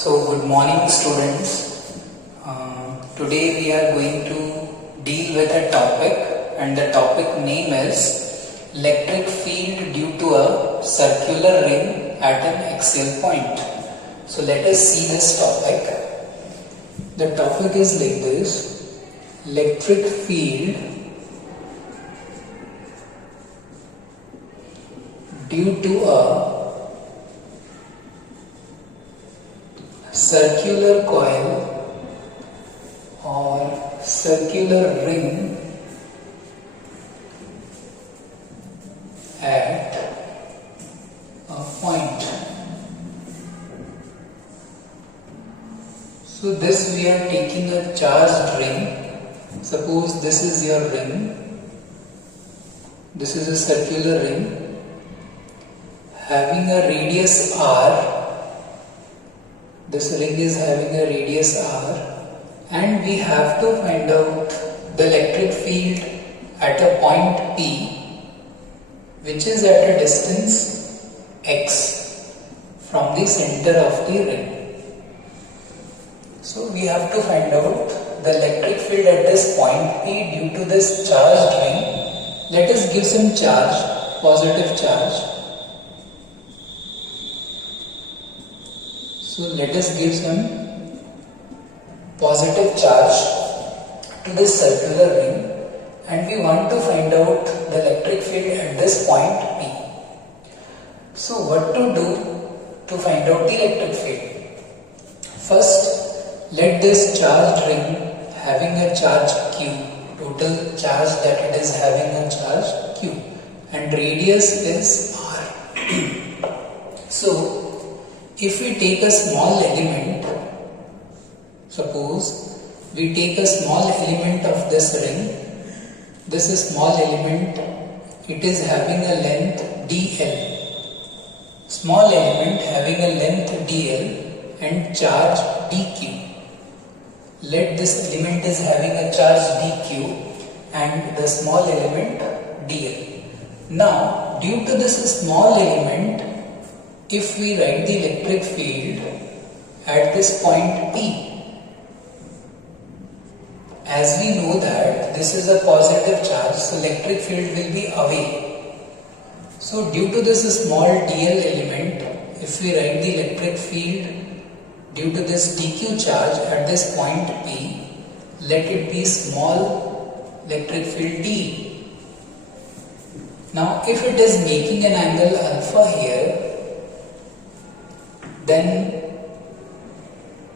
So good morning students. Today we are going to deal with a topic and the topic name is electric field due to a circular ring at an axial point. So let us see this topic. The topic is like this: electric field due to a circular coil or circular ring at a point. So this we are taking a charged ring. Suppose this is your ring. This is a circular ring having a radius r. This ring is having a radius r, and we have to find out the electric field at a point P, which is at a distance x from the center of the ring. So we have to find out the electric field at this point P due to this charged ring. Let us give some charge, positive charge. So let us give some positive charge to this circular ring, and we want to find out the electric field at this point P. So what to do to find out the electric field? First, let this charged ring having a charge Q, total charge that it is having a charge Q, and radius is R. So if we take a small element, suppose we take a small element of this ring, this is small element, it is having a length dl. Small element having a length dl and charge dq. Let this element is having a charge dq and the small element dl. Now, due to this small element, if we write the electric field at this point P, as we know that this is a positive charge, so electric field will be away. So due to this small dl element, if we write the electric field due to this dq charge at this point P, let it be small electric field d. Now if it is making an angle alpha here, then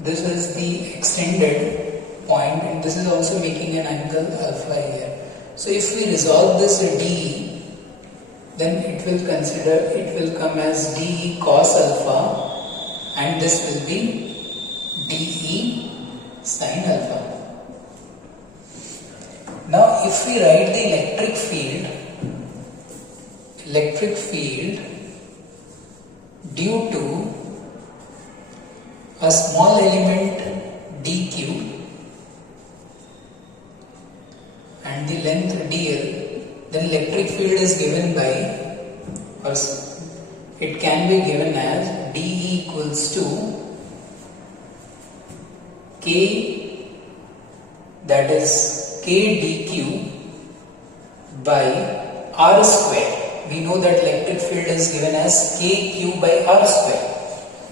this is the extended point and this is also making an angle alpha here. So if we resolve this d, then it will come as d cos alpha, and this will be de sin alpha. Now if we write the electric field due to a small element dq and the length dl, then electric field is given by, or it can be given as d equals to k, that is k dq by r square. We know that electric field is given as kq by r square.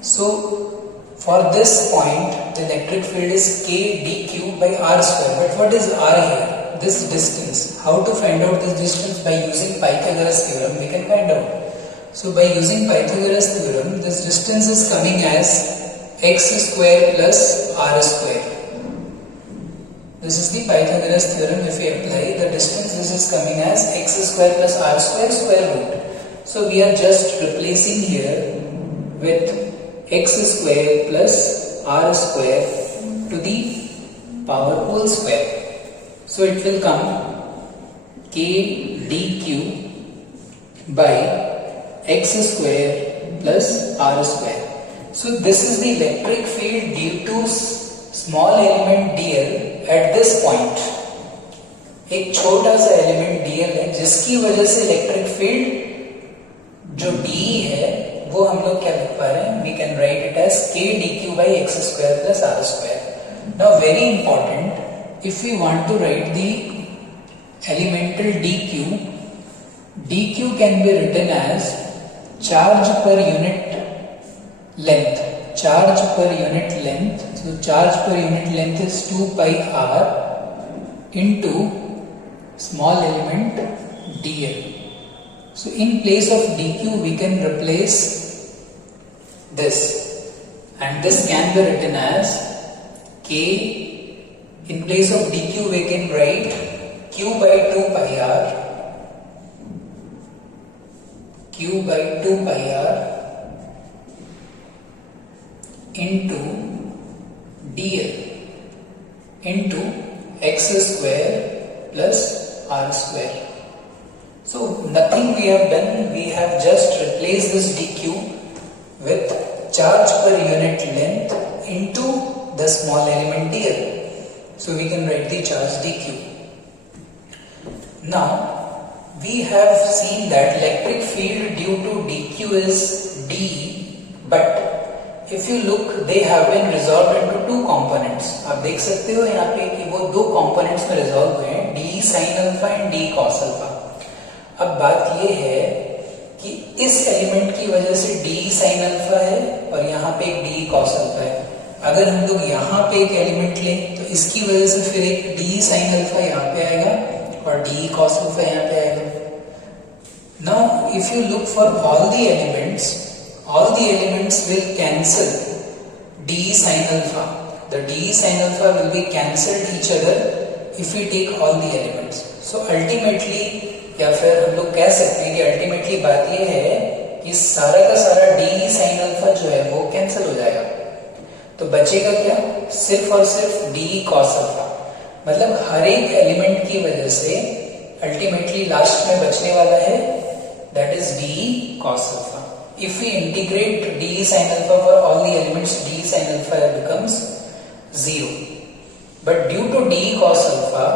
So for this point, the electric field is k dq by r square. But what is r here? This distance. How to find out this distance? By using Pythagoras theorem, we can find out. So by using Pythagoras theorem, this distance is coming as x square plus r square. This is the Pythagoras theorem. If we apply the distance, this is coming as x square plus r square square root. So we are just replacing here with x square plus r square to the power whole square. So it will come k dq by x square plus r square. So this is the electric field due to small element dl at this point. एक छोटा सा element dl है जिसकी वजह से electric field जो d है वो हम लोग क्या लिख पा रहे हैं, we can write it as k dq by x square plus r square. Now very important, if we want to write the elemental dq can be written as charge per unit length. Charge per unit length, so charge per unit length is 2 pi r into small element dl. So in place of dq we can replace this, and this can be written as k. In place of dq we can write q by 2 pi r, q by 2 pi r into dl into x square plus r square. So nothing we have done, we have just replaced this dq with charge per unit length into the small element dl. So we can write the charge dq. Now we have seen that electric field due to dq is d, but if you look, they have been resolved into two components. आप देख सकते हो यहाँ पे कि वो दो components में resolve हुए हैं, d sin alpha and d cos alpha. अब बात ये है कि इस एलिमेंट की वजह से d sin alpha है और यहाँ पे एक d cos alpha है. अगर हम लोग यहाँ पे एक एलिमेंट लें तो इसकी वजह से फिर एक d sin alpha यहाँ पे आएगा और d cos alpha यहाँ पे आएगा. Now if you look for all the elements will cancel d sin alpha. The d sin alpha will be cancelled each other if we take all the elements. So ultimately, या फिर हम लोग कह सकते हैं कि अल्टीमेटली बात ये है कि सारा का सारा d sin alpha जो है वो कैंसिल हो जाएगा. तो बचेगा क्या, सिर्फ और सिर्फ d cos alpha. मतलब हर एक एलिमेंट की वजह से अल्टीमेटली लास्ट में बचने वाला है that is d cos alpha. If we integrate d sin alpha for all the elements, d sin alpha becomes 0. But due to d cos alpha,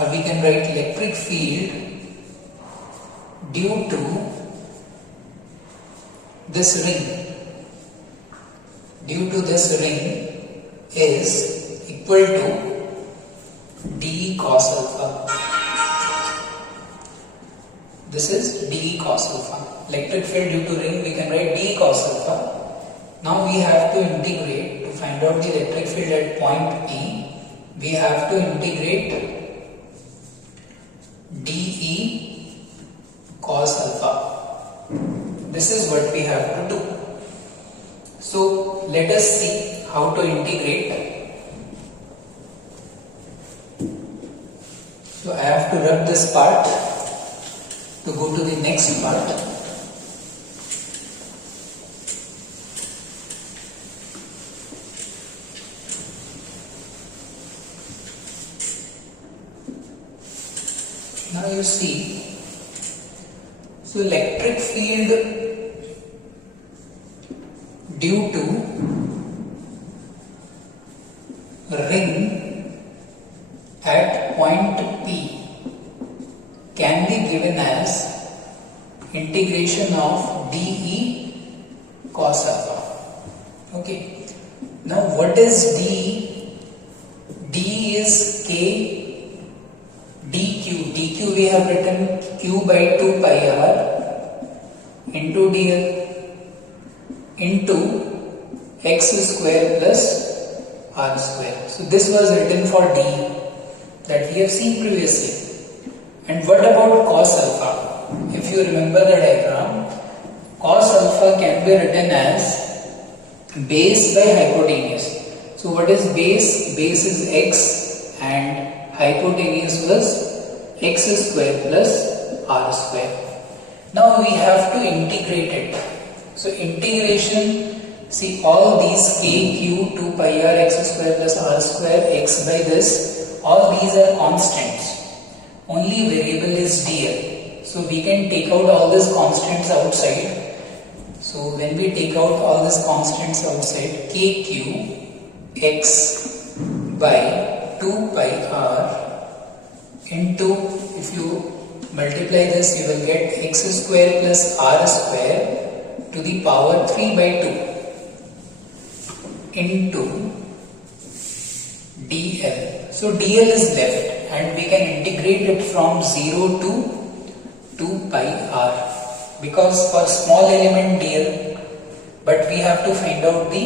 or we can write electric field due to this ring, is equal to d cos alpha. This is d cos alpha. Electric field due to ring, we can write d cos alpha. Now we have to integrate to find out the electric field at point P. We have to integrate dE cos alpha. This is what we have to do. So let us see how to integrate. So I have to rub this part to go to the next part. Now you see, so electric field due to ring at point P can be given as integration of dE cos alpha. Okay. Now what is d? D is k dq. dq we have written q by 2 pi r into dl into x square plus r square. So this was written for d that we have seen previously. And what about cos alpha? If you remember the diagram, cos alpha can be written as base by hypotenuse. So what is base? Base is x and hypotenuse was x square plus r square. Now we have to integrate it. So integration, see all these k, q, 2 pi r, x square plus r square, x by this, all these are constants. Only variable is dl. So we can take out all these constants outside. So when we take out all these constants outside, kq x by 2 pi r into, if you multiply this, you will get x square plus r square to the power 3 by 2 into dl. So dl is left and we can integrate it from 0 to 2 pi r, because for small element dl, but we have to find out the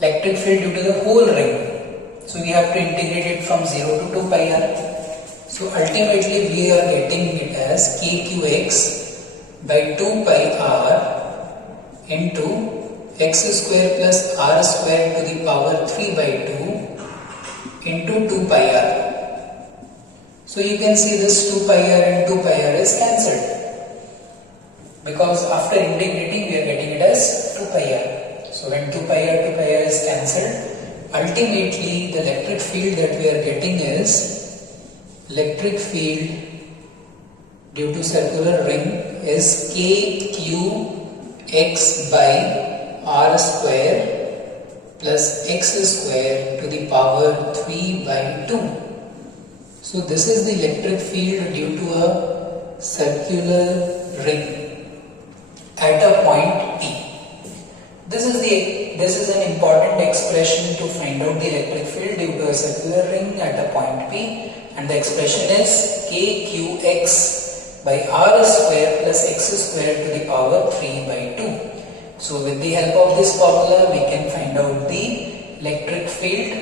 electric field due to the whole ring. So we have to integrate it from 0 to 2 pi r. So ultimately we are getting it as kqx by 2 pi r into x square plus r square to the power 3 by 2 into 2 pi r. So you can see this 2 pi r and 2 pi r is cancelled, because after integrating we are getting it as 2 pi r. So when 2 pi r is cancelled, ultimately the electric field that we are getting is electric field due to circular ring is kqx by r square plus x square to the power 3 by 2. So this is the electric field due to a circular ring at a point P. This is an important expression to find out the electric field due to a circular ring at a point P, and the expression is kqx by r square plus x square to the power 3 by 2. So with the help of this formula we can find out the electric field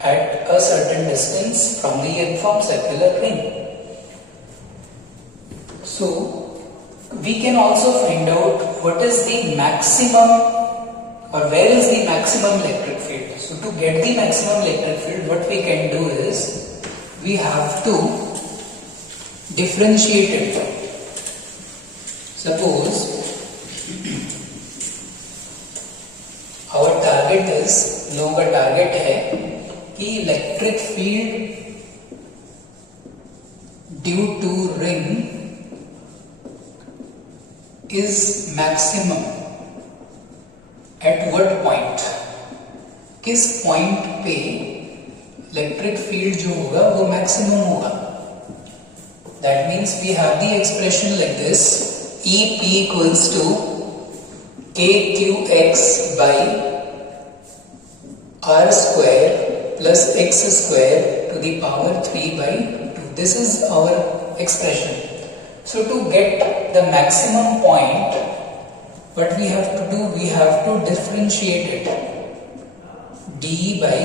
at a certain distance from the uniform circular ring. So we can also find out what is the maximum, or where is the maximum electric field. So to get the maximum electric field, what we can do is we have to differentiate it. Suppose our target is, लोगों का target है कि electric field due to ring is maximum at what point, किस point पे electric field जो होगा वो maximum होगा. That means we have the expression like this, EP equals to kqx by r square plus x square to the power 3 by 2. This is our expression. So to get the maximum point, what we have to do, we have to differentiate it, d by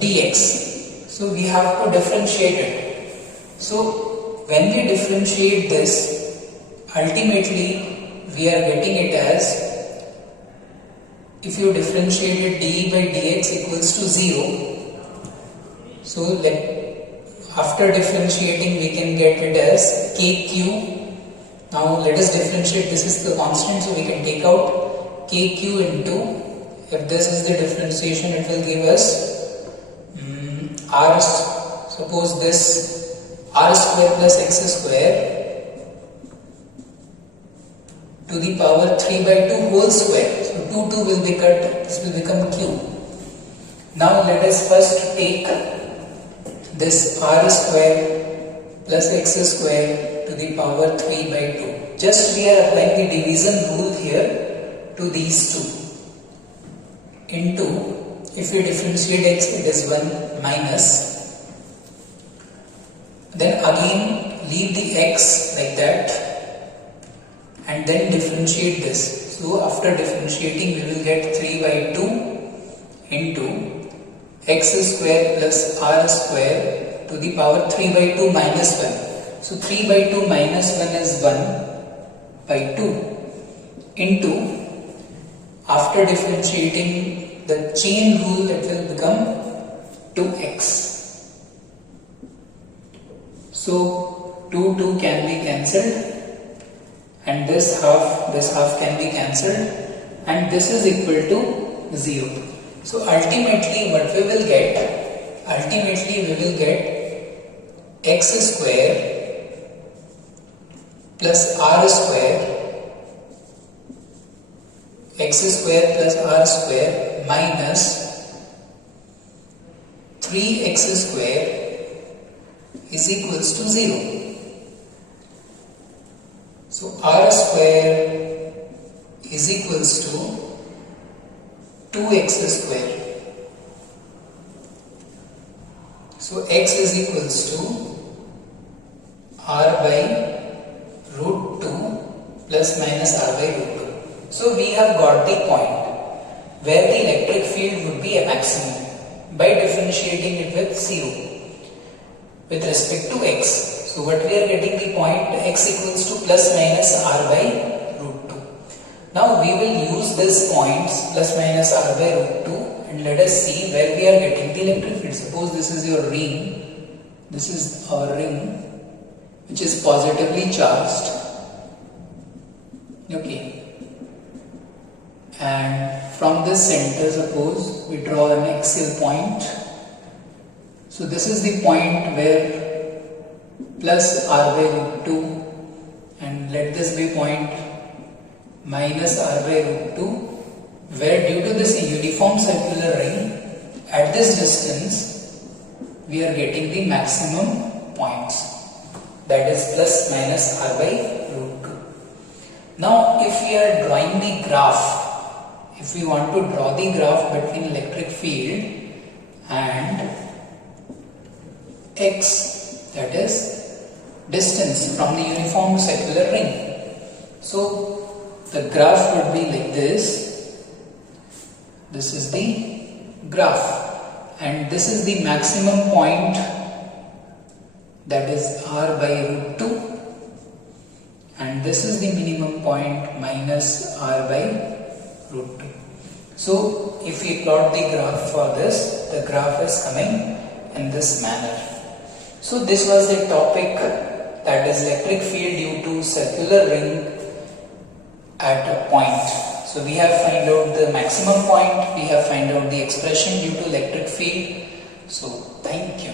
dx. So we have to differentiate it. So when we differentiate this, ultimately we are getting it as, if you differentiate it, d by dx equals to 0. So after differentiating we can get it as kq. Now let us differentiate, this is the constant, so we can take out kq into, if this is the differentiation, it will give us r, suppose this r square plus x square to the power 3 by 2 whole square. So 2 will be cut, this will become q. Now let us first take this r square plus x square to the power 3 by 2. Just we are applying the division rule here to these two. Into, if we differentiate x, it is 1 minus, then again leave the x like that and then differentiate this. So after differentiating we will get 3 by 2 into x square plus r square to the power 3 by 2 minus 1. So 3 by 2 minus 1 is 1 by 2 into, after differentiating the chain rule, it will become 2x. So 2 can be cancelled, and this half can be cancelled, and this is equal to 0. So ultimately what we will get, x square plus r square, x square plus r square minus 3x square is equals to 0. So r square is equals to 2x square. So x is equals to r by root 2 plus minus r by root 2. So we have got the point where the electric field would be a maximum by differentiating it with 0 with respect to x. So what we are getting the point x equals to plus minus r by root 2. Now we will use this points plus minus r by root 2 and let us see where we are getting the electric field. Suppose this is your ring, this is our ring which is positively charged, okay, and from this center suppose we draw an axial point. So this is the point where plus r by root 2 and let this be point minus r by root 2, where due to this uniform circular ring at this distance we are getting the maximum points, that is plus minus r by root 2. Now if we are drawing the graph, if we want to draw the graph between electric field and x, that is distance from the uniform circular ring, so the graph would be like this. This is the graph and this is the maximum point, that is r by root 2, and this is the minimum point minus r by root 2. So if we plot the graph for this, the graph is coming in this manner. So this was the topic, that is electric field due to circular ring at a point. So we have find out the maximum point, we have find out the expression due to electric field. So thank you.